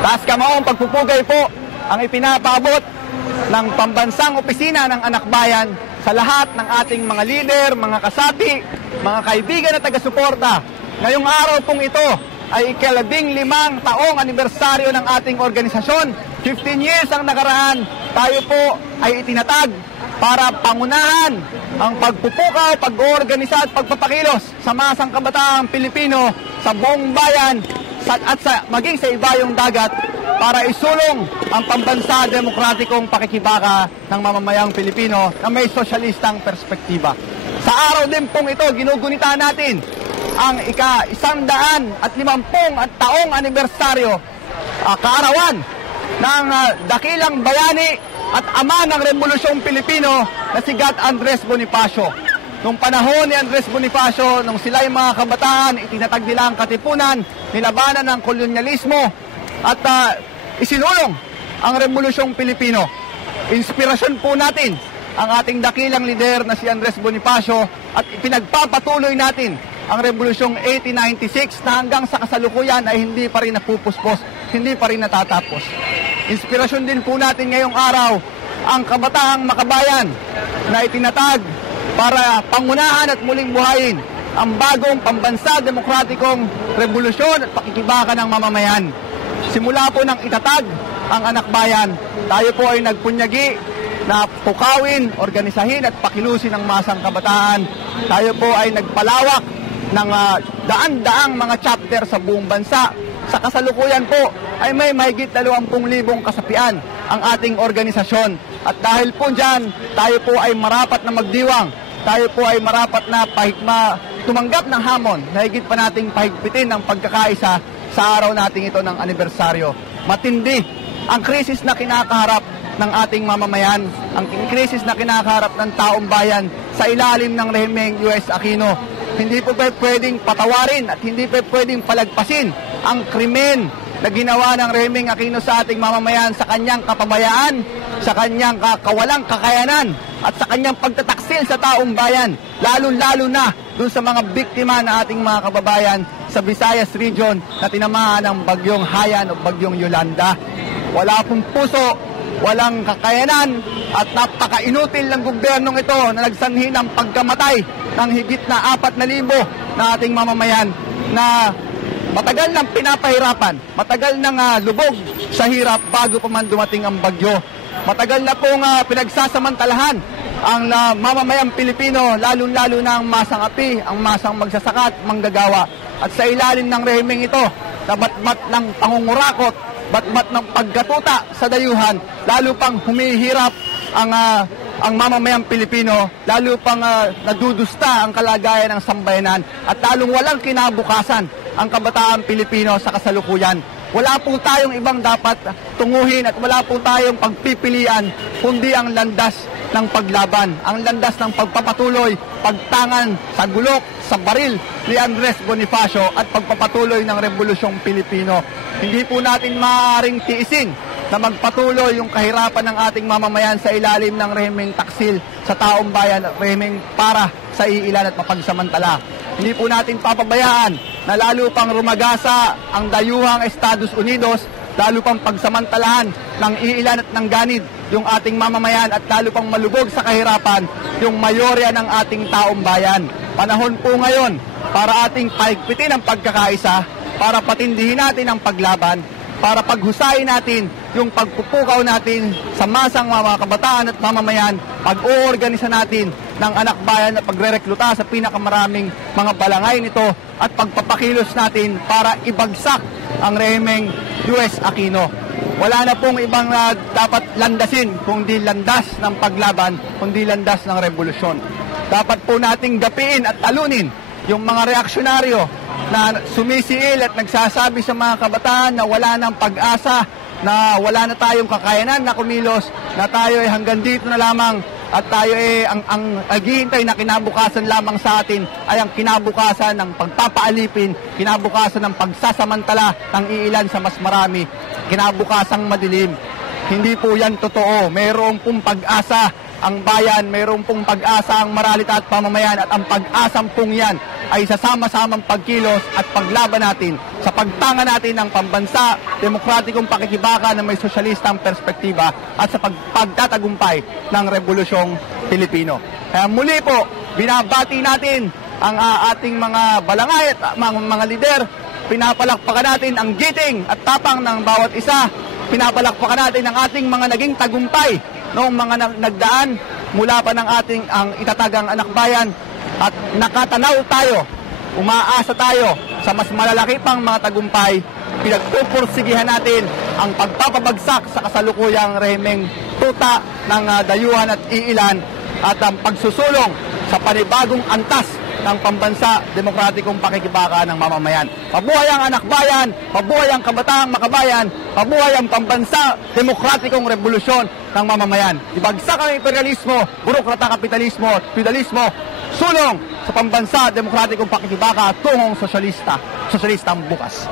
Taas kamaong pagpupugay po ang ipinapaabot ng pambansang opisina ng Anak Bayan sa lahat ng ating mga leader, mga kasapi, mga kaibigan at taga-suporta. Ngayong araw pong ito ay ika-15 taong anibersaryo ng ating organisasyon. 15 years ang nakaraan, tayo po ay itinatag para pangunahan ang pagpupukaw, pag-oorganisa at pagpapakilos sa masang kabataang Pilipino sa buong bayan at maging sa ibayong dagat para isulong ang pambansa demokratikong pakikibaka ng mamamayang Pilipino na may sosyalistang perspektiba. Sa araw din pong ito, ginugunita natin ang ika-150 taong anibersaryo, kaarawan ng dakilang bayani at ama ng Rebolusyong Pilipino na si God Andres Bonifacio. Nung panahon ni Andres Bonifacio, nung sila yung mga kabataan, itinatag nila ang katipunan, nilabanan ng kolonyalismo at isinulong ang Rebolusyong Pilipino. Inspirasyon po natin ang ating dakilang lider na si Andres Bonifacio at ipinagpapatuloy natin ang Rebolusyong 1896 na hanggang sa kasalukuyan ay hindi pa rin napupuspos, hindi pa rin natatapos. Inspirasyon din po natin ngayong araw ang kabataang makabayan na itinatag para pangunahan at muling buhayin ang bagong pambansa demokratikong revolusyon at pakikibaka ng mamamayan. Simula po ng itatag ang Anak Bayan, tayo po ay nagpunyagi na pukawin, organisahin at pakilusin ang masang kabataan. Tayo po ay nagpalawak ng daan-daang mga chapter sa buong bansa. Sa kasalukuyan po ay may mahigit 20,000 kasapian ang ating organisasyon. At dahil po dyan, tayo po ay marapat na magdiwang. Tayo po ay marapat na tumanggap ng hamon na higit pa nating pahigpitin ng pagkakaisa sa araw nating ito ng anibersaryo. Matindi ang krisis na kinakaharap ng ating mamamayan, ang krisis na kinakaharap ng taong bayan sa ilalim ng rehimeng U.S. Aquino. Hindi po pwedeng patawarin at hindi po pwedeng palagpasin ang krimen na ginawa ng rehimeng Aquino sa ating mamamayan sa kanyang kapabayaan, sa kanyang kawalang kakayanan at sa kanyang pagtataksil sa taong bayan, lalo-lalo na dun sa mga biktima na ating mga kababayan sa Visayas region na tinamaan ng bagyong Haiyan o bagyong Yolanda. Wala pong puso, walang kakayanan at napaka-inutil ng gobyernong ito na nagsanhi ng pagkamatay ng higit na 4,000 na ating mamamayan na matagal nang pinapahirapan, matagal nang lubog sa hirap bago pa man dumating ang bagyo. Matagal na pong pinagsasamantalahan ang mamamayang Pilipino, lalo-lalo na ang masang api, ang masang magsasaka at manggagawa. At sa ilalim ng rehimeng ito, na batbat ng pangungurakot, batbat ng pagkatuta sa dayuhan, lalo pang humihirap ang mamamayang Pilipino, lalo pang nadudusta ang kalagayan ng sambayanan at lalong walang kinabukasan ang kabataan Pilipino sa kasalukuyan. Wala po tayong ibang dapat tunguhin at wala po tayong pagpipilian kundi ang landas ng paglaban, ang landas ng pagpapatuloy, pagtangan sa gulok, sa baril ni Andres Bonifacio at pagpapatuloy ng Rebolusyong Pilipino. Hindi po natin maaaring tiisin na magpatuloy yung kahirapan ng ating mamamayan sa ilalim ng rehimeng taksil sa taong bayan at rehimeng para sa iilan at mapagsamantala. Hindi po natin papabayaan na lalo pang rumagasa ang dayuhang Estados Unidos, lalo pang pagsamantalahan ng iilan at ng ganid yung ating mamamayan at lalo pang malubog sa kahirapan yung mayorya ng ating taong bayan. Panahon po ngayon para ating paigpitin ang pagkakaisa, para patindihin natin ang paglaban, para paghusayin natin yung pagpupukaw natin sa masang mga kabataan at mamamayan, pag-oorganisa natin ng Anak Bayan at pagre-rekluta sa pinakamaraming mga balangay nito at pagpapakilos natin para ibagsak ang rehimeng U.S. Aquino. Wala na pong ibang dapat landasin kundi landas ng paglaban, kundi landas ng revolusyon. Dapat po nating gapiin at talunin yung mga reaksyonaryo na sumisiil at nagsasabi sa mga kabataan na wala ng pag-asa, na wala na tayong kakayanan na kumilos, na tayo ay hanggang dito na lamang at tayo ay ang naghihintay na kinabukasan lamang sa atin ay ang kinabukasan ng pagpapaalipin, kinabukasan ng pagsasamantala ng iilan sa mas marami, kinabukasang madilim. Hindi po yan totoo. Mayroong pong pag-asa ang bayan, mayroon pong pag-asa ang maralita at pamamayan at ang pag-asang pong yan ay sasama-samang pagkilos at paglaban natin sa pagtanga natin ng pambansa, demokratikong pakikibaka na may sosyalistang perspektiba at sa pagtatagumpay ng Rebolusyong Pilipino. Kaya muli po, binabati natin ang ating mga balangay at mga lider. Pinapalakpakan natin ang giting at tapang ng bawat isa. Pinapalakpakan natin ang ating mga naging tagumpay noong mga nagdaan mula pa ng ating ang itatagang anak bayan at nakatanaw tayo, umaasa tayo sa mas malalaki pang mga tagumpay. Pinagpupursigihan natin ang pagpapabagsak sa kasalukuyang rehimeng tuta ng dayuhan at iilan at ang pagsusulong sa panibagong antas ng pambansa, demokratikong pakikibaka ng mamamayan. Mabuhay ang anak bayan, mabuhay ang kabataang makabayan, mabuhay ang pambansa, demokratikong revolusyon ng mamamayan. Ibagsak ang imperialismo, burokrata kapitalismo, feudalismo, sulong sa pambansa, demokratikong pakikibaka at tungong sosyalistang bukas.